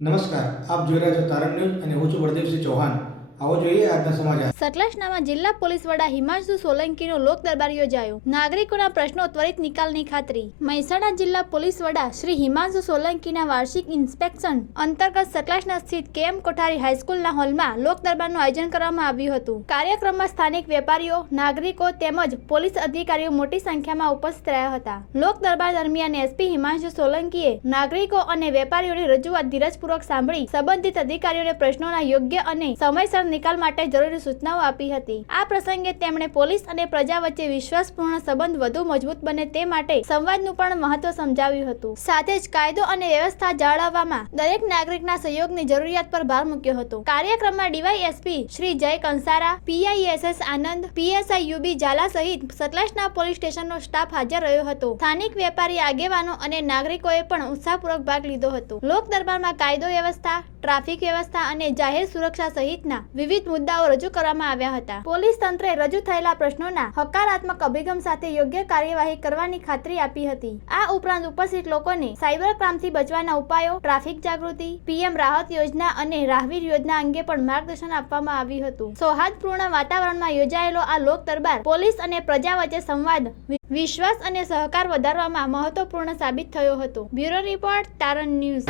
નમસ્કાર, આપ જોઈ રહ્યા છો તારણ ન્યૂઝ અને હું છું વરદેવસિંહ ચૌહાણ. આવો જોઈએ આજના સમાચાર. સતલાસણામાં જિલ્લા પોલીસ વડા હિમાંશુ સોલંકીનો લોક દરબાર યોજાયો. નાગરિકોના પ્રશ્નો ત્વરિત નિકાલની ખાતરી. મહેસાણા જિલ્લા પોલીસ વડા શ્રી હિમાંશુ સોલંકીના વાર્ષિક ઇન્સ્પેક્શન અંતર્ગત સતલાસણા સ્થિત કેએમ કોઠારી હાઈસ્કૂલના હોલમાં લોક દરબારનું આયોજન કરવામાં આવ્યું હતું. કાર્યક્રમમાં સ્થાનિક વેપારીઓ, નાગરિકો તેમજ પોલીસ અધિકારીઓ મોટી સંખ્યામાં ઉપસ્થિત રહ્યા હતા. લોક દરબાર દરમિયાન એસપી હિમાંશુ સોલંકીએ નાગરિકો અને વેપારીઓની રજૂઆત ધીરજપૂર્વક સાંભળી સંબંધિત અધિકારીઓને પ્રશ્નોના યોગ્ય અને સમયસર નિકાલ માટે જરૂરી સૂચનાઓ આપી હતી. આ પ્રસંગે તેમણે પોલીસ અને પ્રજા વચ્ચે વિશ્વાસપૂર્ણ સંબંધ વધુ મજબૂત બને તે માટે સંવાદનું પણ મહત્વ સમજાવ્યું હતું. સાથે જ કાયદો અને વ્યવસ્થા જાળવવામાં દરેક નાગરિકના સહયોગની જરૂરિયાત પર ભાર મૂક્યો હતો. કાર્યક્રમમાં ડીવાયએસપી શ્રી જય કંસારા, પીઆઈએસએસ આનંદ, પીએસઆઈ યુબી ઝાલા સહિત સતલાસણા પોલીસ સ્ટેશનનો સ્ટાફ હાજર રહ્યો હતો. સ્થાનિક વેપારી આગેવાનો અને નાગરિકોએ પણ ઉત્સાહપૂર્વક ભાગ લીધો હતો. લોક દરબારમાં કાયદો વ્યવસ્થા, ટ્રાફિક વ્યવસ્થા અને જાહેર સુરક્ષા સહિતના વિવિધ મુદ્દાઓ રજૂ કરવામાં આવ્યા હતા. પોલીસ તંત્રે રજૂ થયેલા પ્રશ્નોના હકારાત્મક અભિગમ સાથે યોગ્ય કાર્યવાહી કરવાની ખાતરી આપી હતી. આ ઉપરાંત ઉપસ્થિત લોકોને સાયબર ક્રાઇમથી બચવાના ઉપાયો, ટ્રાફિક જાગૃતિ, પીએમ રાહત યોજના અને રાહવીર યોજના અંગે પણ માર્ગદર્શન આપવામાં આવ્યું હતું. સૌહાર્દપૂર્ણ વાતાવરણમાં યોજાયેલો આ લોક દરબાર પોલીસ અને પ્રજા વચ્ચે સંવાદ, વિશ્વાસ અને સહકાર વધારવામાં મહત્વપૂર્ણ સાબિત થયો હતો. બ્યુરો રિપોર્ટ, તારણ ન્યૂઝ.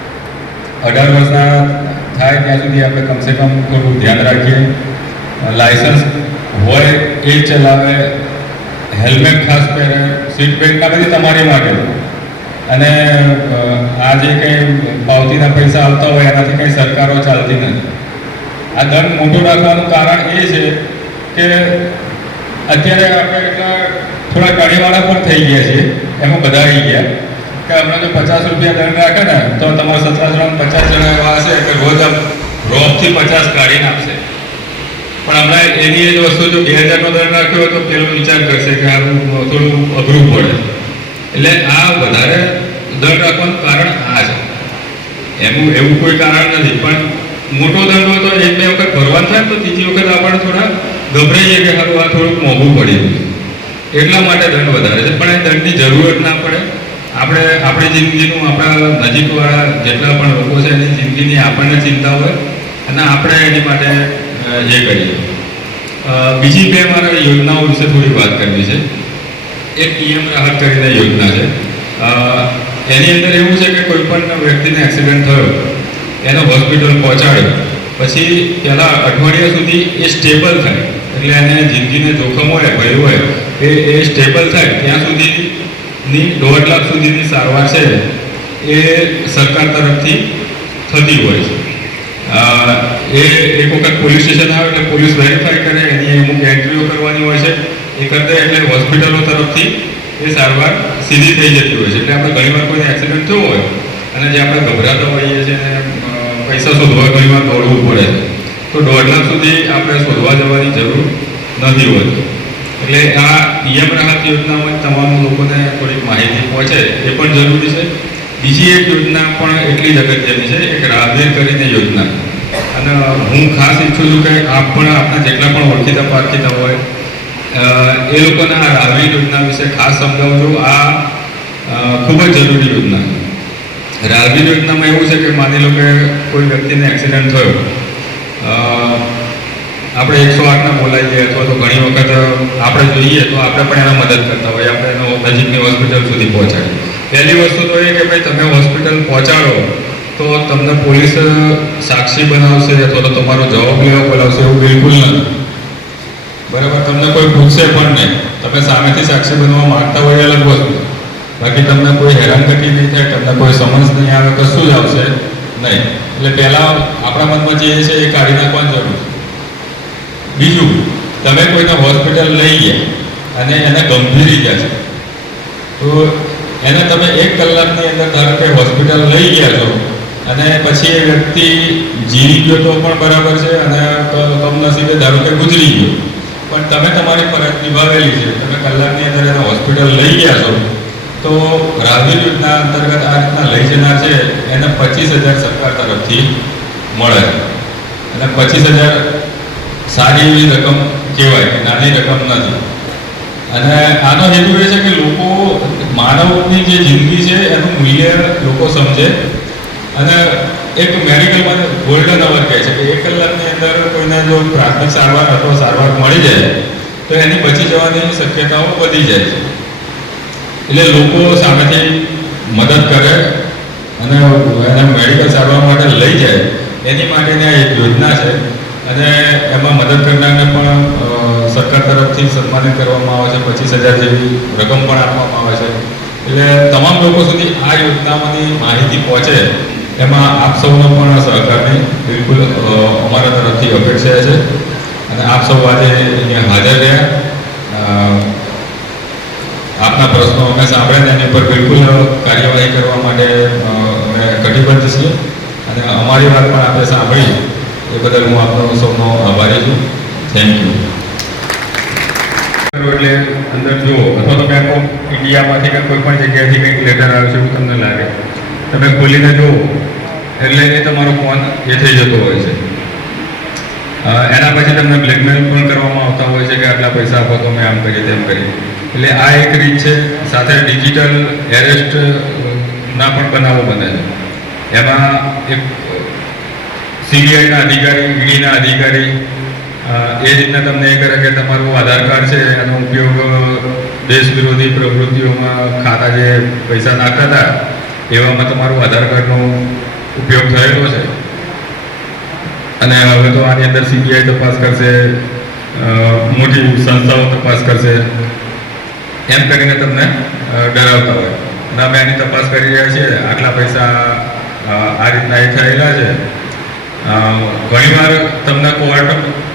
18 વર્ષના થાય ત્યાં સુધી આપણે કમસે કમ થોડું ધ્યાન રાખીએ. લાયસન્સ હોય એ જ ચલાવે, હેલ્મેટ ખાસ પહેરે, સીટ બેલ્ટ આ બધી તમારી માટે. અને આ જે કંઈ પાવતીના પૈસા આવતા હોય એનાથી કંઈ સરકારો ચાલતી નથી. આ દંડ મોટો રાખવાનું કારણ એ છે કે અત્યારે આપણે એટલા થોડા ગાડીવાળા પણ થઈ ગયા છીએ, એમાં બધા આવી ગયા કે હમણાં જો 50 રૂપિયા દંડ રાખે ને તો તમારા 50 જણા એવા હશે કે રોજ આમ રોબથી 50 કાઢીને આપશે. પણ હમણાં એની એ જ વસ્તુ જો 2000નો દંડ રાખ્યો હોય તો પેલો વિચાર કરશે કે આ થોડું અઘરું પડે. એટલે આ વધારે દંડ રાખવાનું કારણ આ છે. એવું કોઈ કારણ નથી. પણ મોટો દંડ હોય તો 1-2 વખત ભરવાનું થાય તો ત્રીજી વખત આપણે થોડા ગભરાઈએ કે સારું આ થોડુંક મોંઘું પડી ગયું, એટલા માટે દંડ વધારે છે. પણ એ દંડની જરૂરત ના પડે. આપણે આપણી જિંદગીનું, આપણા નજીકવાળા જેટલા પણ લોકો છે એની જિંદગીની આપણને ચિંતા હોય અને આપણે એની માટે એ કરીએ. બીજી બે મારા યોજનાઓ વિશે થોડી વાત કરવી છે. એક પીએમ રાહત કરીને યોજના છે. એની અંદર એવું છે કે કોઈ પણ વ્યક્તિને એક્સિડન્ટ થયો, એને હોસ્પિટલ પહોંચાડ્યો, પછી પહેલાં અઠવાડિયા સુધી એ સ્ટેબલ થાય, એટલે એને જિંદગીને જોખમ હોય, ભય હોય, એ સ્ટેબલ થાય ત્યાં સુધીની 1.5 લાખ સુધીની સારવાર છે એ સરકાર તરફથી થતી હોય છે. એ એક વખત પોલીસ સ્ટેશન આવે એટલે પોલીસ વેરીફાઈ કરે, એની અમુક એન્ટ્રીઓ કરવાની હોય છે. એ કરતા એટલે હોસ્પિટલો તરફથી એ સારવાર સીધી થઈ જતી હોય છે. એટલે આપણે ઘણીવાર કોઈ એક્સિડન્ટ થયો હોય અને જે આપણે ગભરાતા હોઈએ છીએ અને પૈસા શોધવા ઘણીવાર દોડવું પડે છે, તો 1.5 લાખ સુધી આપણે શોધવા જવાની જરૂર નથી હોતી. એટલે આ પીએમ રાહત યોજનામાં તમામ લોકોને થોડીક માહિતી પહોંચે એ પણ જરૂરી છે. બીજી એક યોજના પણ એટલી જ અગત્યની છે, એક રાહવીર કરીને યોજના. અને હું ખાસ ઈચ્છું છું કે આપ પણ આપણા જેટલા પણ ઓળખીતા પારખીતા હોય એ લોકોને આ રાહવીર યોજના વિશે ખાસ સમજાવજો. આ ખૂબ જ જરૂરી યોજના છે. રાહવીર યોજનામાં એવું છે કે માની લો કે કોઈ વ્યક્તિને એક્સિડન્ટ થયો, આપણે 108 બોલાવીએ અથવા તો ઘણી વખત આપણે જોઈએ તો આપણે પણ એના મદદ કરતા હોઈએ, આપણે એનો નજીકની હોસ્પિટલ સુધી પહોંચાડીએ. પહેલી વસ્તુ તો એ કે ભાઈ તમે હોસ્પિટલ પહોંચાડો તો તમને પોલીસ સાક્ષી બનાવશે અથવા તો તમારો જવાબ લેવા બોલાવશે એવું બિલકુલ નથી. બરાબર? તમને કોઈ પૂછશે પણ નહીં. તમે સામેથી સાક્ષી બનવા માગતા હોય અલગ વસ્તુ, બાકી તમને કોઈ હેરાનગતિ નહીં થાય, તમને કોઈ સમજ નહીં આવે, કશું જ આવશે નહીં. એટલે પહેલાં આપણા મનમાં જે છે એ કાઢી નાખવાની જરૂર. બીજું, તમે કોઈને હોસ્પિટલ લઈ ગયા અને એને ગંભીર ઈજા છે તો એને તમે 1 કલાકની અંદર ધારો કે હોસ્પિટલ લઈ ગયા છો અને પછી એ વ્યક્તિ જીવી ગયો તો પણ બરાબર છે અને કમનસીબે ધારો કે ગુજરી ગયો, પણ તમે તમારી ફરજ નિભાવેલી છે, તમે કલાકની અંદર એને હોસ્પિટલ લઈ ગયા છો, તો રાહવીર યોજના અંતર્ગત આ રીતના લઈ જનાર છે એને 25,000 સરકાર તરફથી મળે છે. અને 25,000 સારી એવી રકમ કહેવાય, નાની રકમ નથી. અને આનો હેતુ એ છે કે લોકો માનવની જે જિંદગી છે એનું મૂલ્ય લોકો સમજે અને એક મેડિકલમાં ગોલ્ડન અવર કહે છે કે 1 કલાકની અંદર કોઈને જો પ્રાથમિક સારવાર અથવા સારવાર મળી જાય તો એની બચી જવાની શક્યતાઓ વધી જાય છે. એટલે લોકો સામેથી મદદ કરે અને એને મેડિકલ સારવાર માટે લઈ જાય એની માટેની એક યોજના છે અને એમાં મદદ કરનારને પણ સરકાર તરફથી સન્માનિત કરવામાં આવે છે. 25,000 જેવી રકમ પણ આપવામાં આવે છે. એટલે તમામ લોકો સુધી આ યોજનાઓની માહિતી પહોંચે એમાં આપ સૌનો પણ સહકારની બિલકુલ અમારા તરફથી અપેક્ષા છે અને આપ સૌ આજે અહીંયા હાજર રહ્યા. આપના પ્રશ્નો અમે સાંભળ્યા એની પર બિલકુલ કાર્યવાહી કરવા માટે અમે કટિબદ્ધ છીએ અને અમારી વાત પણ આપણે સાંભળી એ બદલ હું આપનો સૌનો આભારી છું. Thank you. એટલે અંદર જુઓ અથવા તો બેંક ઓફ ઇન્ડિયામાંથી કે કોઈ પણ જગ્યાએથી કંઈક લેટર આવે છે એવું તમને લાગે, તમે ખોલીને જુઓ એટલે એ તમારો ફોન એ થઈ જતો હોય છે. એના પછી તમને બ્લેકમેલ પણ કરવામાં આવતા હોય છે કે આટલા પૈસા આપો તો મેં આમ કરીએ તેમ કરીએ. એટલે આ એક રીત છે. સાથે ડિજિટલ એરેસ્ટના પણ બનાવો બને છે. એમાં એક CBIના અધિકારી, ઈડીના અધિકારી એ રીતના તમને એ કરે કે તમારું આધાર કાર્ડ છે એનો ઉપયોગ દેશ વિરોધી પ્રવૃત્તિઓમાં ખાતા જે પૈસા નાખતા હતા એવામાં તમારું આધાર કાર્ડનો ઉપયોગ થયેલો છે અને હવે તો આની અંદર CBI તપાસ કરશે, મોટી સંસ્થાઓ તપાસ કરશે એમ કરીને તમને ડરાવતા હોય. અને અમે એની તપાસ કરી રહ્યા છીએ, આટલા પૈસા આ રીતના એ થયેલા છે. ઘણીવાર તમને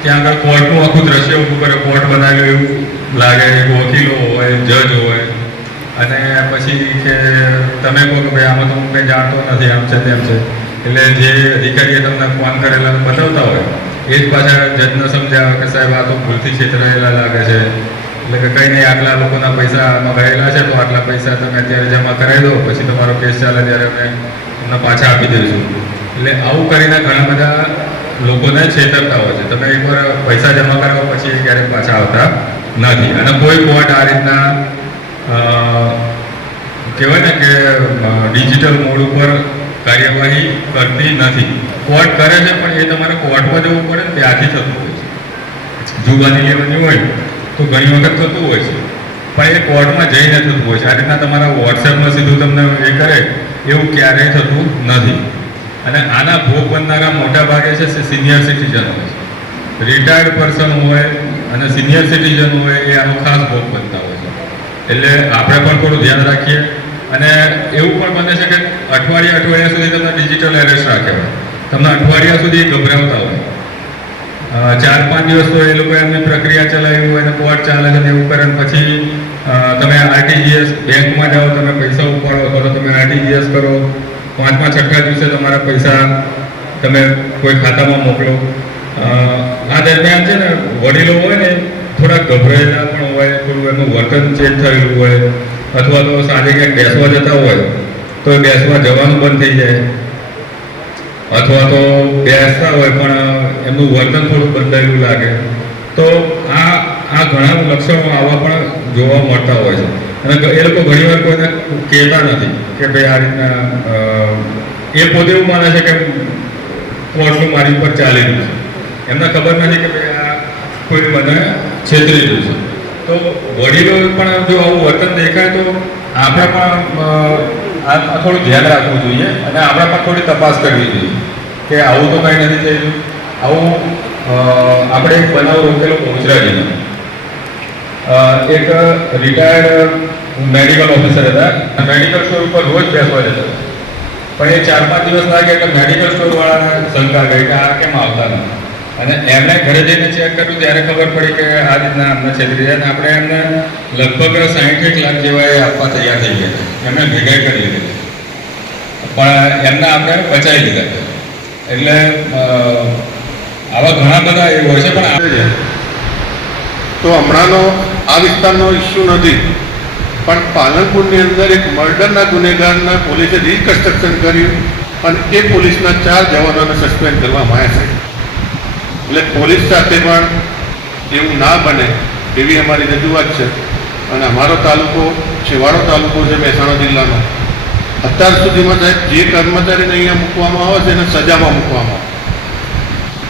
ત્યાં આગળ કોર્ટનું આખું દ્રશ્ય ઊભું કરે, કોર્ટ બનાવ્યું એવું લાગે, વકીલો હોય, જજ હોય અને પછી કે તમે કહો કે ભાઈ આમાં તો હું કંઈ જાણતો નથી, આમ છે તેમ છે. એટલે જે અધિકારીએ તમને ફોન કરેલા બતાવતા હોય એ જ પાછા જજને સમજાવે કે સાહેબ આ તો ભૂલથી છેતરાયેલા લાગે છે, એટલે કે કંઈ નહીં આટલા લોકોના પૈસા આમાં ગયેલા છે તો આટલા પૈસા તમે અત્યારે જમા કરાવી દો, પછી તમારો કેસ ચાલે ત્યારે અમે તમને પાછા આપી દઈશું. એટલે આવું કરીને ઘણા બધા લોકોને છેતરતા હોય છે. તમે એકવાર પૈસા જમા કરવા પછી એ ક્યારેક પાછા આવતા નથી અને કોઈ કોર્ટ આ રીતના કહેવાય ને કે ડિજિટલ મોડ ઉપર કાર્યવાહી કરતી નથી. કોર્ટ કરે છે પણ એ તમારે કોર્ટમાં જવું પડે ને ત્યાંથી થતું હોય છે. જુબાની લેવાની હોય તો ઘણી વખત થતું હોય છે પણ એ કોર્ટમાં જઈને થતું હોય છે. આ રીતના તમારા વોટ્સએપમાં સીધું તમને એ કરે એવું ક્યારેય થતું નથી. અને આના ભોગ બનનારા મોટા ભાગે છે સિનિયર સિટીઝન હોય છે. રિટાયર્ડ પર્સન હોય અને સિનિયર સિટીઝન હોય એ આનો ખાસ ભોગ બનતા હોય છે. એટલે આપણે પણ થોડું ધ્યાન રાખીએ. અને એવું પણ બને છે કે અઠવાડિયા સુધી તમને ડિજિટલ એરેસ્ટ રાખે હોય, તમને અઠવાડિયા સુધી ગભરાવતા હોય, 4-5 દિવસ તો એ લોકો એમની પ્રક્રિયા ચલાવી હોય અને કોર્ટ ચાલે છે ને એવું કરે પછી તમે RTGS બેંકમાં જાઓ, તમે પૈસા ઉપાડો અથવા તો તમે RTGS કરો, 5મા 6ઠા દિવસે તમારા પૈસા તમે કોઈ ખાતામાં મોકલો. આ દરમિયાન છે ને વડીલો હોય ને થોડા ગભરાયેલા પણ હોય, થોડું એનું વર્તન ચેન્જ થયેલું હોય અથવા તો સાંજે ક્યાંક બેસવા જતા હોય તો બેસવા જવાનું બંધ થઈ જાય અથવા તો બેસતા હોય પણ એમનું વર્તન થોડું બદલાયેલું લાગે. તો આ ઘણા લક્ષણો આવા પણ જોવા મળતા હોય છે અને એ લોકો ઘણીવાર કોઈને કહેતા નથી કે ભાઈ આ રીતના એ પોતે એવું માને છે કે કોર્ટનું મારી ઉપર ચાલી રહ્યું છે. એમને ખબર નથી કે ભાઈ આ કોઈ મને છેતરી રહ્યું છે. તો વડીલો પણ જો આવું વર્તન દેખાય તો આપણે પણ આ થોડું ધ્યાન રાખવું જોઈએ અને આપણે પણ થોડી તપાસ કરવી જોઈએ કે આવું તો કંઈ નથી થઈ રહ્યું. આવું આપણે એક બનાવ રોકેલો પહોંચરાજીનો એક રિટાયર્ડ મેડિકલ ઓફિસર હતા. મેડિકલ સ્ટોર ઉપર રોજ બેસવા જતા પણ એ 4-5 દિવસ લાગે એટલે મેડિકલ સ્ટોરવાળાને શંકા ગઈ કે આ કેમ આવતા નથી અને એમને ઘરે જઈને ચેક કર્યું ત્યારે ખબર પડી કે આ રીતના અમને છેતરી જાય. આપણે એમને લગભગ 60 લાખ જેવા એ આપવા તૈયાર થઈ ગયા. એમને ભેગા કરી લીધી પણ એમને આપણે બચાવી લીધા. એટલે આવા ઘણા બધા એ હોય છે. પણ તો હમણાંનો આ વિસ્તારનો ઇસ્યુ નથી પણ પાલનપુરની અંદર એક મર્ડરના ગુનેગારના પોલીસે રિકન્સ્ટ્રક્શન કર્યું અને એ પોલીસના 4 જવાનોને સસ્પેન્ડ કરવામાં આવ્યા છે. એટલે પોલીસ સાથે પણ એવું ના બને એવી અમારી રજૂઆત છે. અને અમારો તાલુકો છેવાડો તાલુકો છે મહેસાણા જિલ્લાનો અત્યાર સુધીમાં સાહેબ જે કર્મચારીને અહીંયા મૂકવામાં આવે છે એને સજામાં મૂકવામાં આવે,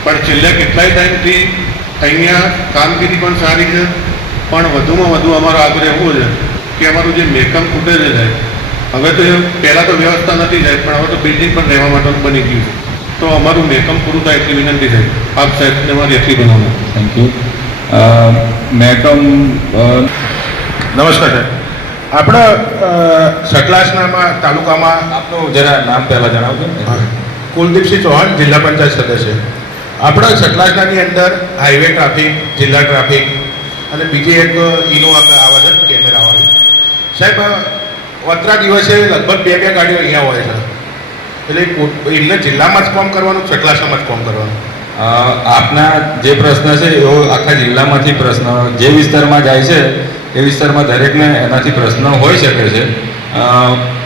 પણ છેલ્લા કેટલાય ટાઈમથી અહીંયા કામગીરી પણ સારી છે, પણ વધુમાં વધુ અમારો આગ્રહ એવો છે કે અમારું જે મેકમ ખૂટે છે સાહેબ, હવે તો પહેલાં તો વ્યવસ્થા નથી સાહેબ, પણ હવે તો બિલ્ડિંગ પણ રહેવા માટેનું બની ગયું છે, તો અમારું મેકમ પૂરું થાય એટલી વિનંતી સાહેબ, આપ સાહેબને અમારી એટલી બનાવવાનું. Thank you. મેકમ નમસ્કાર સાહેબ. આપણા સતલાસનામાં તાલુકામાં આપનું જરા નામ પહેલાં જણાવજો. કુલદીપસિંહ ચૌહાણ, જિલ્લા પંચાયત સદસ્ય. આપણા સતલાસનાની અંદર હાઈવે ટ્રાફિક, જિલ્લા ટ્રાફિક અને બીજી એક ઇનોવા આવે છે કેમેરાવાળી. સાહેબ વતરા દિવસે લગભગ બે ગાડીઓ અહીંયા હોય છે, એટલે એમને જિલ્લામાં જ કામ કરવાનું, સતલાસનામાં જ કામ કરવાનું. આપના જે પ્રશ્ન છે એવો આખા જિલ્લામાંથી પ્રશ્ન જે વિસ્તારમાં જાય છે એ વિસ્તારમાં દરેકને એનાથી પ્રશ્ન હોઈ શકે છે.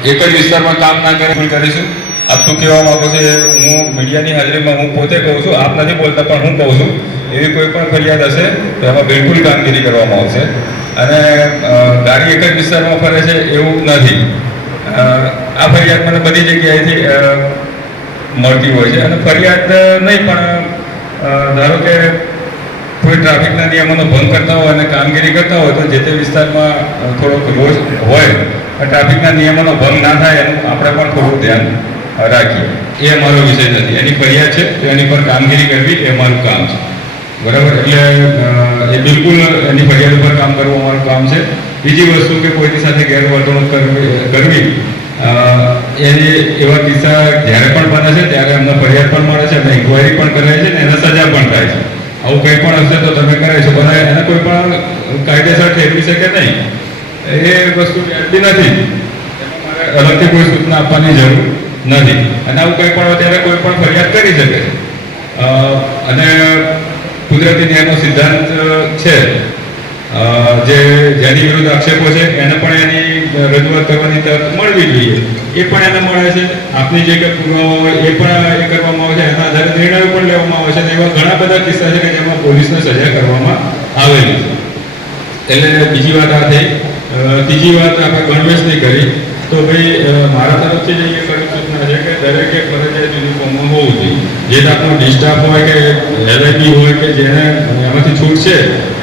એક જ વિસ્તારમાં કામ ના કરીશું. આપ શું કહેવા માગો છો એ હું મીડિયાની હાજરીમાં હું પોતે કહું છું, આપ નથી બોલતા પણ હું કહું છું. એવી કોઈ પણ ફરિયાદ હશે તો એમાં બિલકુલ કામગીરી કરવામાં આવશે. અને ગાડી એક જ વિસ્તારમાં ફરે છે એવું નથી. આ ફરિયાદ મને બધી જગ્યાએથી મળતી હોય છે. અને ફરિયાદ નહીં પણ ધારો કે કોઈ ટ્રાફિકના નિયમોનો ભંગ કરતા હોય અને કામગીરી કરતા હોય તો જે તે વિસ્તારમાં થોડોક રોજ હોય, ટ્રાફિકના નિયમોનો ભંગ ના થાય એનું આપણે પણ થોડું ધ્યાન રાખીએ. એ અમારો વિષય નથી. એની ફરિયાદ છે તો એની પર કામગીરી કરવી એ અમારું કામ છે. બરાબર? એટલે એ બિલકુલ એની ફરિયાદ ઉપર કામ કરવું અમારું કામ છે. બીજી વસ્તુ કે કોઈની સાથે ગેરવર્તણૂક કરવી એવા કિસ્સા જ્યારે પણ બને છે ત્યારે અમને ફરિયાદ પણ મળે છે, અમે ઇન્કવાયરી પણ કરાય છે ને એને સજા પણ થાય છે. આવું કંઈ પણ હશે તો તમે કરાવી શકો, અને એને કોઈ પણ કાયદેસર ઠેરવી શકે નહીં. એ વસ્તુ વ્યાજબી નથી. એમાં મારે અલગથી કોઈ સૂચના આપવાની જરૂર નથી. અને આવું કંઈ પણ હોય ત્યારે કોઈ પણ ફરિયાદ કરી શકે છે. અને કુદરતી ન્યાયનો સિદ્ધાંત છે, જેની વિરુદ્ધ આક્ષેપો છે એને પણ એની રજૂઆત કરવાની તક મળવી જોઈએ. એ પણ એને મળે છે. આપની જે કંઈ પુરાવા હોય એ પણ એ કરવામાં આવે છે, એના આધારે નિર્ણયો પણ લેવામાં આવે છે. અને એવા ઘણા બધા કિસ્સા છે કે જેમાં પોલીસને સજા કરવામાં આવેલી છે. એટલે બીજી વાત આ થઈ. ત્રીજી વાત આપણે ગણવેશની કરી તો ભાઈ મારા તરફથી જ અહીંયા કડક સૂચના છે કે દરેકે ફરજિયાત યુનિફોર્મમાં હોવું જોઈએ. જે આપનો ડિસ્ટાફ હોય કે એલઆઈબી હોય કે જેને એમાંથી છૂટ છે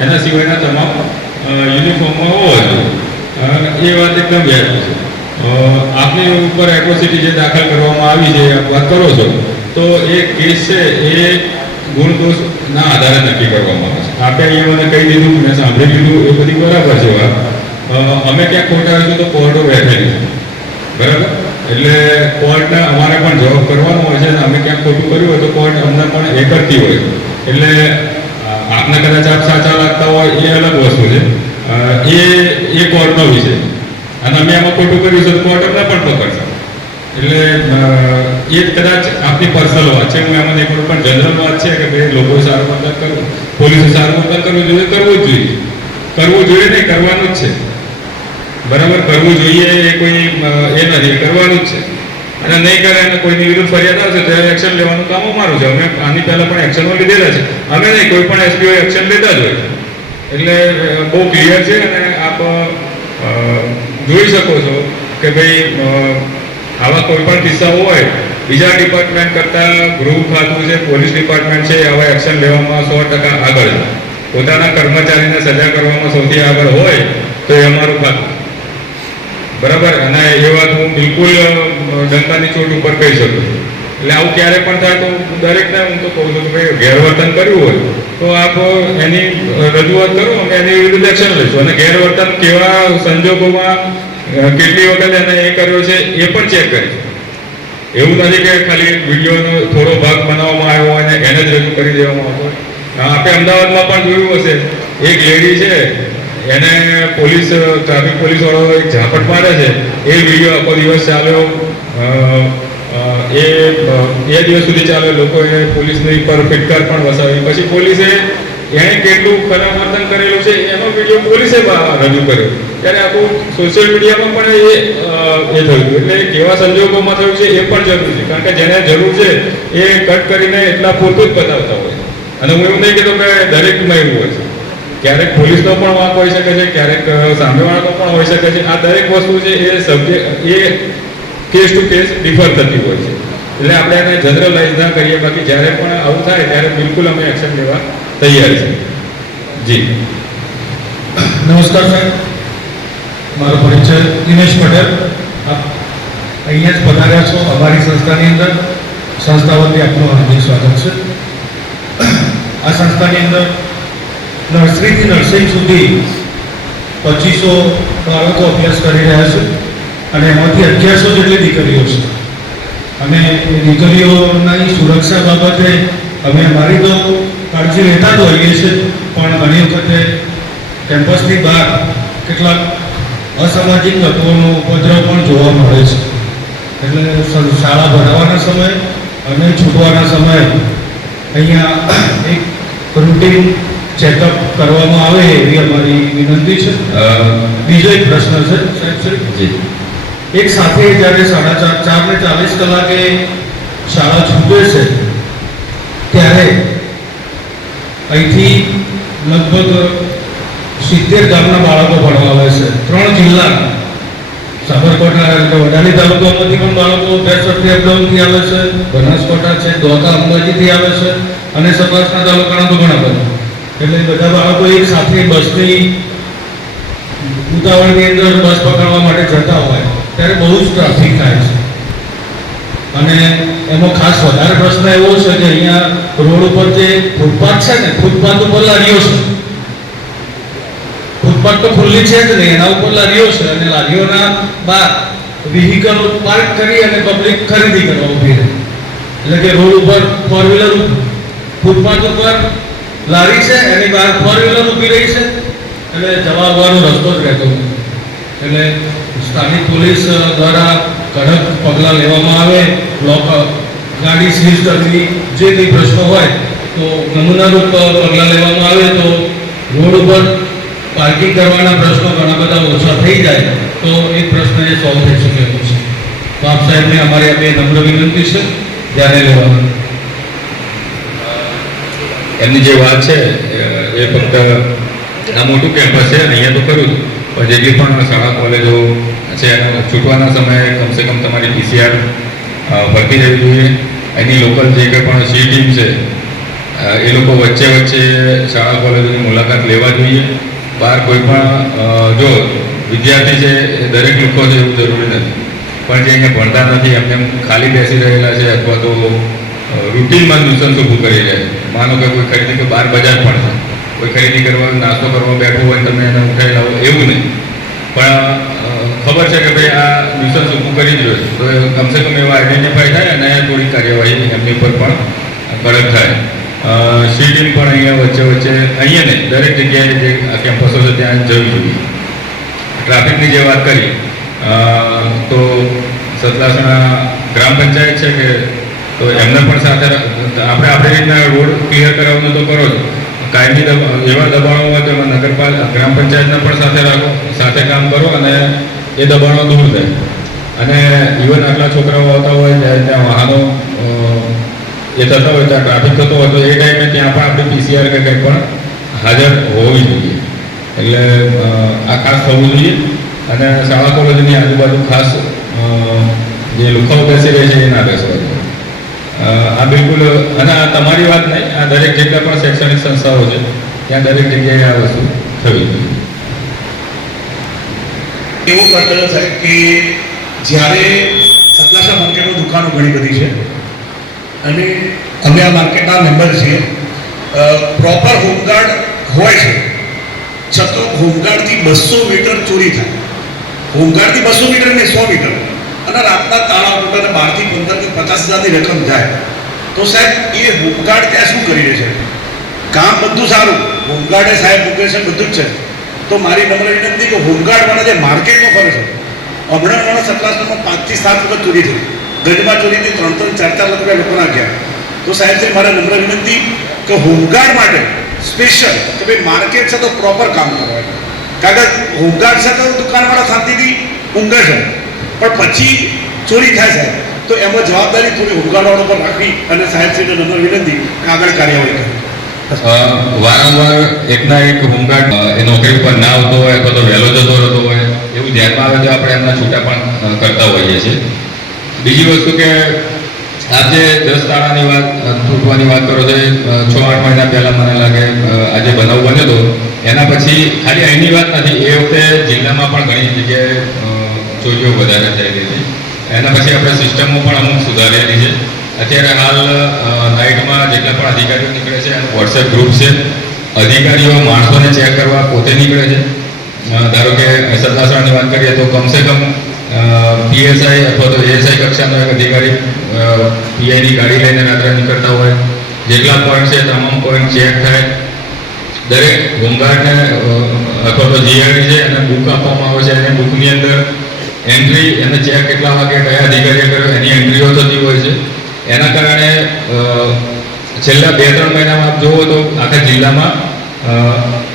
એના સિવાયના તમામ યુનિફોર્મમાં હોવા જોઈએ. એ વાત એકદમ વ્યાજબી છે. આપની ઉપર એટ્રોસિટી જે દાખલ કરવામાં આવી છે આપ વાત કરો છો તો એ કેસ છે એ ગુણ દોષના આધારે નક્કી કરવામાં આવે છે. આપણે અહીંયા મને કહી દીધું, મેં સાંભળી લીધું, એ બધી બરાબર છે વાત. અમે ક્યાં ખોટા આવીશું તો કોર્ટો બેઠેલી છે. બરાબર? એટલે કોર્ટને અમારે પણ જવાબ કરવાનો હોય છે અને અમે ક્યાંક ખોટું કર્યું હોય તો કોર્ટ અમને પણ એ કરતી હોય. એટલે આપને કદાચ આપ સાચા લાગતા હોય એ અલગ વસ્તુ છે. એ કોર્ટનો વિષય. અને અમે આમાં ખોટું કર્યું છે તો કોર્ટ અમને પણ પકડશે. એટલે એ કદાચ આપની પર્સનલ વાત છે. હું એમાં એક પણ જનરલ વાત છે કે ભાઈ લોકોએ સારું વર્તન કરવું, પોલીસે સારું વર્તન કરવું જોઈએ, કરવું જ જોઈએ. કરવું જોઈએ નહીં, કરવાનું જ છે. બરાબર? કરવું જોઈએ એ કોઈ એ નથી, કરવાનું જ છે. અને નહીં કરે અને કોઈની વિરુદ્ધ ફરિયાદ આવશે તો એક્શન લેવાનું કામ અમારું છે. અમે આની પહેલાં પણ એક્શનો લીધેલા છે. અમે નહીં, કોઈ પણ એસપીઓ એક્શન લેતા જ હોય. એટલે બહુ ક્લિયર છે. અને આપ જોઈ શકો છો કે ભાઈ આવા કોઈ પણ કિસ્સાઓ હોય બીજા ડિપાર્ટમેન્ટ કરતાં ગૃહ ખાતું છે, પોલીસ ડિપાર્ટમેન્ટ છે, આવા એક્શન લેવામાં 100% આગળ છે. પોતાના કર્મચારીને સજા કરવામાં સૌથી આગળ હોય તો એ અમારું ખાતું. બરાબર? અને એ વાત હું બિલકુલ ડંકાની ચોટ ઉપર કહી શકું છું. એટલે આવું ક્યારે પણ થાય તો દરેકને હું તો કહું છું કે ભાઈ ગેરવર્તન કર્યું હોય તો આપ એની રજૂઆત કરો, અમે એની વિરુદ્ધ એક્શન લઈશું. અને ગેરવર્તન કેવા સંજોગોમાં કેટલી વખત એને એ કર્યો છે એ પણ ચેક કરીશું. એવું નથી કે ખાલી વિડીયોનો થોડો ભાગ બનાવવામાં આવ્યો હોય અને એને જ રજૂ કરી દેવામાં આવતો હોય. આપણે અમદાવાદમાં પણ જોયું હશે, એક લેડી છે એને પોલીસ ટ્રાફિક પોલીસ વાળો એક ઝાપટ મારે છે. એ વિડીયો આખો દિવસ ચાલ્યો, એ દિવસ સુધી ચાલે. લોકોએ પોલીસની પર ફિટકાર પણ વસાવી. પછી પોલીસે એણે કેટલું ખરાબ વર્તન કરેલું છે એનો વિડીયો પોલીસે રજૂ કર્યો. ત્યારે આખું સોશિયલ મીડિયામાં પણ એ થયું. એટલે કેવા સંજોગોમાં થયું છે એ પણ જરૂર છે. કારણ કે જેને જરૂર છે એ કટ કરીને એટલા પૂરતું જ બતાવતા હોય. અને હું એવું નહીં કહેતો કે દરેકમાં એવું હોય છે. ક્યારેક પોલીસનો પણ વાંક હોઈ શકે છે, ક્યારેક સામેવાળાનો પણ હોઈ શકે છે. આ દરેક વસ્તુ છે એ કેસ ટુ કેસ ડિફર થતી હોય છે. એટલે આપણે એને જનરલાઇઝ ના કરીએ, બાકી જ્યારે પણ આવું થાય ત્યારે બિલકુલ અમે એક્શન લેવા તૈયાર છીએ. જી નમસ્કાર સાહેબ, મારો પરિચય દિનેશ પટેલ. આપ અહીંયા જ પધાર્યા છો અમારી સંસ્થાની અંદર. સંસ્થા વતી આપનું હાર્દિક સ્વાગત છે. આ સંસ્થાની અંદર નર્સરીથી નર્સિંગ સુધી 2500 બાળકો અભ્યાસ કરી રહ્યા છે અને એમાંથી 1100 જેટલી દીકરીઓ છે. અને એ દીકરીઓની સુરક્ષા બાબતે અમે અમારી તો કાળજી લેતા જ હોઈએ છીએ, પણ ઘણી વખતે કેમ્પસની બહાર કેટલાક અસામાજિક તત્વોનો ઉપદ્રવ પણ જોવા મળે છે. એટલે શાળા ભરવાના સમયે અને છૂટવાના સમયે અહીંયા એક રૂટીન ચેકઅપ કરવામાં આવે એવી અમારી વિનંતી છે. બીજો એક પ્રશ્ન છે સાહેબ શ્રી, જી એક સાથે જ્યારે 4:40 કલાકે શાળા છૂટે છે ત્યારે અહીંથી લગભગ 70 ગામના બાળકો ભણવા આવે છે. 3 જિલ્લા સાબરકાંઠા એટલે વડાલી તાલુકામાંથી પણ બાળકો અભ્યાસથી અપડાઉનથી આવે છે, બનાસકાંઠા છે, દ્વારકા અંબાજીથી આવે છે અને સૌરાષ્ટ્રના તાલુકાના તો ઘણા બધા. એટલે બધા બાળકો એક સાથે બસની ઉતાવળની અંદર બસ પકડવા માટે જતા હોય ત્યારે બહુ જ ટ્રાફિક થાય છે. અને એમાં ખાસ વધારે પ્રશ્ન એવો છે કે અહીંયા રોડ ઉપર જે ફૂટપાથ છે ને, ફૂટપાથ ઉપર લારીઓ છે. ફૂટપાથ તો ખુલ્લી છે જ નહીં, એના ઉપર લારીઓ છે અને લારીઓના બહાર વ્હીકલ પાર્ક કરી અને પબ્લિક ખરીદી કરવા ઊભી રહે. એટલે કે રોડ ઉપર ફોર વ્હીલર, ફૂટપાથ ઉપર લારી છે, એની બહાર ફોર વ્હીલર ઊભી રહી છે, એટલે જવા આવવાનો રસ્તો જ રહેતો નથી. એટલે સ્થાનિક પોલીસ દ્વારા કડક પગલાં લેવામાં આવે, ગાડી સીઝ કરવી, જે કંઈ પ્રશ્નો હોય તો નમૂનારૂપ પગલાં લેવામાં આવે તો રોડ ઉપર પાર્કિંગ કરવાના પ્રશ્નો ઘણા બધા ઓછા થઈ જાય તો એક પ્રશ્ન એ સોલ્વ થઈ શકે એમ છે. તો આપ સાહેબને અમારી આ બે નમ્ર વિનંતી છે ધ્યાને લેવાનું. એમની જે વાત છે એ ફક્ત આ મોટું કેમ્પસ છે અહીંયા તો ખરું જ, પણ જેટલી પણ શાળા કોલેજો છે એનો છૂટવાના સમયે કમસે કમ તમારી PCR ભરતી રહેવી જોઈએ. એની લોકલ જે કંઈ પણ સી ટીમ છે એ લોકો વચ્ચે વચ્ચે શાળા કોલેજોની મુલાકાત લેવા જોઈએ. બહાર કોઈ પણ જો વિદ્યાર્થી છે એ દરેક લોકો છે એવું જરૂરી નથી, પણ જે અહીંયા ભણતા નથી એમને ખાલી બેસી રહેલા છે અથવા તો રૂટીનમાં ન્યુસન્સ ઊભું કરી રહે. માનો કે કોઈ ખરીદી, કે બહાર બજાર પણ છે, કોઈ ખરીદી કરવા નાસ્તો કરવા બેઠું હોય તમે એને ઉઠાવી લાવો એવું નહીં, પણ ખબર છે કે ભાઈ આ ન્યુસન્સ ઊભું કરી જ રહ્યો છે તો કમસે કમ એવા આઈડેન્ટિફાઈ થાય અને થોડી કાર્યવાહી એમની ઉપર પણ કડક થાય. સી ટીમ પણ અહીંયા વચ્ચે વચ્ચે, અહીંયા નહીં દરેક જગ્યાએ જે આ કેમ્પસો છે ત્યાં જવી જોઈએ. ટ્રાફિકની જે વાત કરી તો સતલાસણા ગ્રામ પંચાયત છે કે તો એમને પણ સાથે આપણે આપણી રીતના રોડ ક્લિયર કરાવવાનું તો કરો જ, કાયમી એવા દબાણો હોય તો એમાં નગરપાલિકા ગ્રામ પંચાયતને પણ સાથે રાખો, સાથે કામ કરો અને એ દબાણો દૂર થાય. અને ઇવન આટલા છોકરાઓ આવતા હોય ત્યાં વાહનો એ થતા હોય ત્યાં ટ્રાફિક થતો હોય તો એ ટાઈમે ત્યાં પણ આપણે PCR કે કંઈ પણ હાજર હોવી જોઈએ. એટલે આ ખાસ થવું જોઈએ. અને શાળા કોલેજની આજુબાજુ ખાસ જે લુખાઓ બેસી રહે છે એ ના બેસવા જોઈએ. આ બિલકુલ, અને આ તમારી વાત નહીં, આ દરેક જેટલા પણ શૈક્ષણિક સંસ્થાઓ છે ત્યાં દરેક જગ્યાએ આ વસ્તુ થવી જોઈએ. એવું કરતો સાહેબ કે જ્યારે સતલાસા માર્કેટમાં દુકાનો ઘણી બધી છે અને અમે આ માર્કેટના મેમ્બર છીએ, પ્રોપર હોમગાર્ડ હોય છે છતાં હોમગાર્ડથી 200 મીટર ચોરી થાય. હોમગાર્ડથી 200 મીટર ને 100 મીટર અને રાતના તાળા તૂટે 12 થી 15 કે 50,000ની રકમ જાય તો સાહેબ એ હોમગાર્ડ ત્યાં શું કરી રહે છે? કામ બધું સારું, હોમગાર્ડે સાહેબ લોકેશન બધું જ છે. તો મારી નમ્ર વિનંતી કે હોમગાર્ડવાળા જે માર્કેટમાં ફરે છે, હમણાં મારા સતલાસણામાં 5 થી 7 વખત ચોરી થઈ, ગજમાં ચોરીથી 3-3, 4-4 લાખ રૂપિયા લોકોના ગયા. તો સાહેબ છે મારા નમ્ર વિનંતી કે હોમગાર્ડ માટે સ્પેશિયલ કે ભાઈ માર્કેટ છે તો પ્રોપર કામ કરવાનું. કારણ કે હોમગાર્ડ છે તો દુકાનવાળા શાંતિથી ઊંઘે છે, પણ પછી ચોરી થાય સાહેબ તો એમાં જવાબદારી થોડી હોમગાર્ડવાળો પર રાખવી અને સાહેબ છે નમ્ર વિનંતી કે આગળ કાર્યવાહી કરવી. વારંવાર એકના એક હોમગાર્ડ એ નોકરી પર ના આવતો હોય અથવા તો વહેલો જતો રહેતો હોય એવું ધ્યાનમાં આવે તો આપણે એમના છૂટા પણ કરતા હોઈએ છીએ. બીજી વસ્તુ કે આપ જે 10 તાળાની વાત તૂટવાની વાત કરો છો, 6-8 મહિના પહેલાં મને લાગે આજે બનાવ બન્યો હતો, એના પછી ખાલી અહીંની વાત નથી, એ વખતે જિલ્લામાં પણ ઘણી જગ્યાએ ચોરીઓ વધારે થઈ રહી હતી. એના પછી આપણે સિસ્ટમો પણ અમુક સુધારેલી છે. અત્યારે હાલ નાઇટમાં જેટલા પણ અધિકારીઓ નીકળે છે એનું વોટ્સએપ ગ્રુપ છે. અધિકારીઓ માણસોને ચેક કરવા પોતે નીકળે છે. ધારો કે સતલાસણાની વાત કરીએ તો કમસે કમ પીએસઆઈ અથવા તો એએસઆઈ કક્ષાનો એક અધિકારી પીઆઈની ગાડી લઈને રાત્રે નીકળતા હોય. જેટલા પોઈન્ટ છે તમામ પોઈન્ટ ચેક થાય. દરેક હોમગાર્ડને અથવા તો જીઆરડી છે એને બુક આપવામાં આવે છે. એને બુકની અંદર એન્ટ્રી એને ચેક કેટલા વાગે કયા અધિકારીએ કર્યો એની એન્ટ્રીઓ થતી હોય છે. એના કારણે છેલ્લા 2-3 મહિનામાં આપ જુઓ તો આખા જિલ્લામાં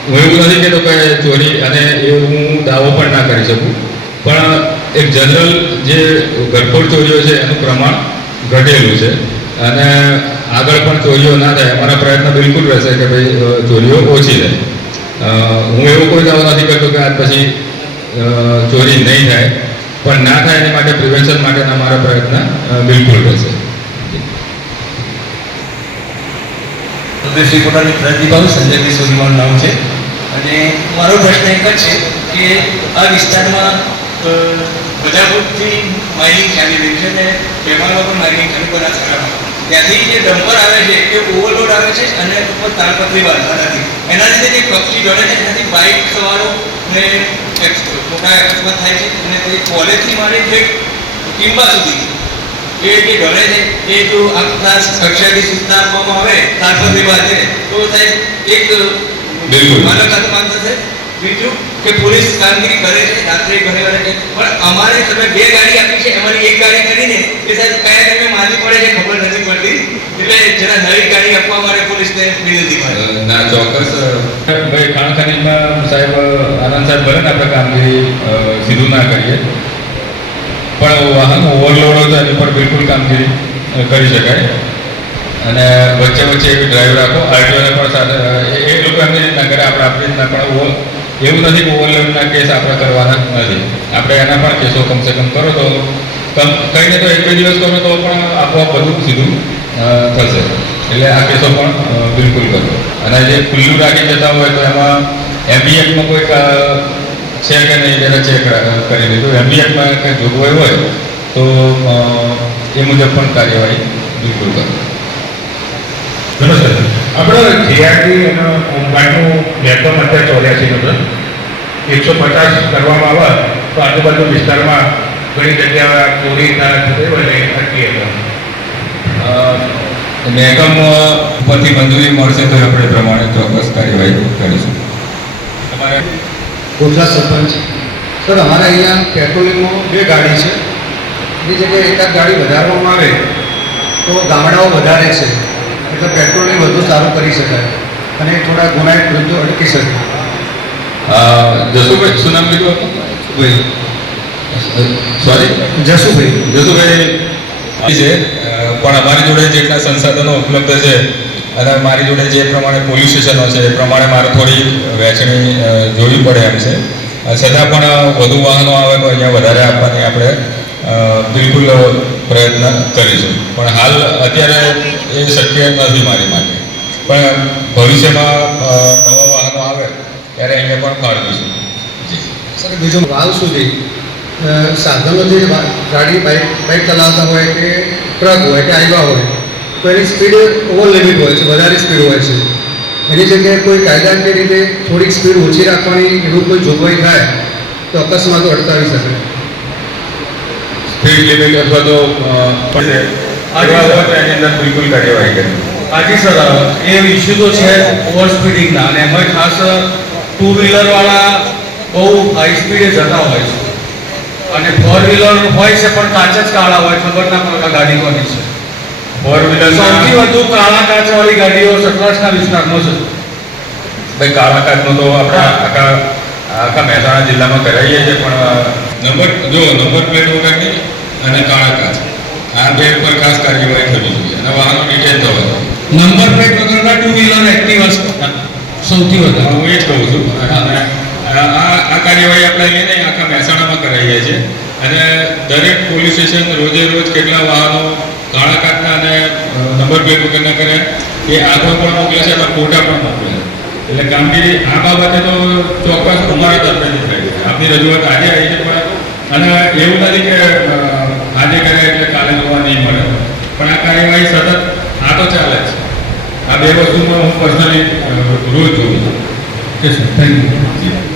હું એવું નથી કહેતો કે ચોરી અને એ હું દાવો પણ ના કરી શકું, પણ એક જનરલ જે ઘરફોડ ચોરીઓ છે એનું પ્રમાણ ઘટેલું છે અને આગળ પણ ચોરીઓ ના થાય અમારા પ્રયત્ન બિલકુલ રહેશે કે ભાઈ ચોરીઓ ઓછી થાય. હું એવો કોઈ દાવો નથી કરતો કે આજ પછી ચોરી નહીં થાય, પણ ના થાય એની માટે પ્રિવેન્શન માટેના અમારા પ્રયત્ન બિલકુલ રહેશે. શ્રીકોટાની પ્રતિભાવ સંજય કિશોરી મારું નામ છે અને મારો પ્રશ્ન એક જ છે કે આ વિસ્તારમાં બજારથી માઇનિંગ ચાલી રહી છે અને વેપારમાં પણ માઇનિંગ ચાલી બનાસકાંઠામાં ત્યાંથી જે ડમ્પર આવે છે એ ઓવરલોડ આવે છે અને ઉપર તાલપત્રી બાંધતા નથી. એના લીધે જે પક્ષી જોડે છે એનાથી બાઇક સવારો ને મોટા અકસ્માત થાય છે અને તે કોલેજથી માંડી જે ટીમ્બા સુધી એ જે ઘરે છે એ જો આખા કક્ષાથી સૂચના આપવામાં આવે તાલપત્રી બાંધે તો સાહેબ એક માનવતાનું માન થશે. બીજું કે પોલીસ કામગીરી કરે છે રાત્રે ઘણી વાર પણ અમારે તમે 2 ગાડી આપી છે એમાંની એક ગાડી કરીને એ સાહેબ કયા ટાઈમે મારી પડે છે ખબર નથી પડતી, એટલે જરા નવી ગાડી આપવા માટે પોલીસને વિનંતી કરે. ના ચોક્કસ ભાઈ ખાણ ખનીજમાં સાહેબ આનંદ સાહેબ ભલે ને આપણે કામગીરી સીધું ના કરીએ પણ વાહન ઓવરલોડ હોય તો એની પર બિલકુલ કામગીરી કરી શકાય અને વચ્ચે વચ્ચે એવી ડ્રાઈવ રાખો. આરટીઓને પણ સાથે એ લોકો એમની રીતના કરે, આપણે આપણી રીતના પણ એવું નથી કે ઓવરલોડના કેસ આપણે કરવાના નથી. આપણે એના પણ કેસો કમસે કમ કરો તો કહીને તો 1-2 દિવસ કરો તો પણ આપોઆપ બધું સીધું થશે. એટલે આ કેસો પણ બિલકુલ કરો. અને જે ખુલ્લું રાખી જતા હોય તો એમાં એમબીએફમાં કોઈ છે કે નહીં તેને ચેક કરી લીધું. એમબીએફમાં કંઈ જોગવાઈ હોય તો એ મુજબ પણ કાર્યવાહી બિલકુલ કરો. નમસ્કાર. આપણો જીઆરડી અને હોમગાર્ડનું લેપટોપ અત્યારે 84 નંબર 150 કરવામાં આવે તો આજુબાજુ વિસ્તારમાં ઘણી જગ્યાએ ચોરી થતી હોય ને અટકી મહેકમ ઉપરથી મંજૂરી મળશે તો આપણે પ્રમાણે ચોક્કસ કાર્યવાહી કરીશું. તમારે કોટલા સરપંચ સર, અમારે અહીંયા પેટ્રોલિંગમાં 2 ગાડી છે. એની જગ્યાએ એકાદ ગાડી વધારવામાં આવે તો ગામડાઓ વધારે છે એટલે પેટ્રોલિંગ વધુ સારું કરી શકાય અને થોડા ગુનાહિત વૃદ્ધો અટકી શકે. જસુભાઈ શું નામ કીધું ભાઈ? સોરી જસુભાઈ છે. પણ અમારી જોડે જેટલા સંસાધનો ઉપલબ્ધ છે અને મારી જોડે જે પ્રમાણે પોલીસ સ્ટેશનો છે એ પ્રમાણે મારે થોડી વહેંચણી જોવી પડે એમ છે. છતાં પણ વધુ વાહનો આવે તો અહીંયા વધારે આપવાની આપણે બિલકુલ પ્રયત્ન કરીશું. પણ હાલ અત્યારે એ શક્ય નથી મારી માટે, પણ ભવિષ્યમાં નવા વાહનો આવે ત્યારે અહીંયા પણ ફાળવીશું. સર, બીજું વાવ સુધી સાધનો જે ગાડી બાઇક ચલાવતા હોય કે ટ્રક હોય કે આવ્યા હોય તો એની સ્પીડ ઓવર લિમિટ હોય છે, વધારે સ્પીડ હોય છે. એની જગ્યાએ કોઈ કાયદાકીય રીતે થોડીક સ્પીડ ઓછી રાખવાની એવું કોઈ જોગવાઈ થાય તો અકસ્માતો અટકાવી શકે. સ્પીડ લિમિટ અથવા તો એની અંદર બિલકુલ કાર્યવાહી કરી. હાજી સર, એ ઇસ્યુ તો છે ઓવર સ્પીડિંગના અને એમાં ખાસ 2 વ્હીલરવાળા બહુ હાઈ સ્પીડે જતા હોય છે અને 4 વ્હીલર હોય છે પણ કાચ જ કાળા હોય, ખબર ના પડે ગાડી કોની છે. 4 વ્હીલર સૌથી વધુ કાળા કાચવાળી ગાડીઓ સતલાસના વિસ્તારમાં છે. ભાઈ કાળા કાચનો તો આપણે આખા મહેસાણા જિલ્લામાં કરાવીએ છીએ, પણ નંબર પ્લેટ વગરની અને કાળા કાચ આ 2 પર ખાસ કાર્યવાહી થવી જોઈએ અને વાહનો ડિટેન થવા જોઈએ. નંબર પ્લેટ વગરના 2 વ્હીલર એક્ટિવા સૌથી વધારે હું એ જ કહું છું. અને આ કાર્યવાહી આપણે અહીંયા નહીં આખા મહેસાણામાં કરાવીએ છીએ અને દરેક પોલીસ સ્ટેશન રોજે રોજ કેટલા વાહનો કાળા કાચના અને નંબર પ્લેટ વગરના કરે એ આગળ પણ મોકલે છે અને ફોટા પણ મોકલે છે. એટલે કામગીરી આ બાબતે તો ચોક્કસ અમારા તરફેથી થાય છે. આપની રજૂઆત આજે આવી છે પણ અને એવું નથી કે આજે કરે એટલે કાલે જોવા નહીં મળે, પણ આ કાર્યવાહી સતત આ તો ચાલે જ છે. આ બે વસ્તુમાં હું પર્સનલી રોજ જોઉં છું. Thank you.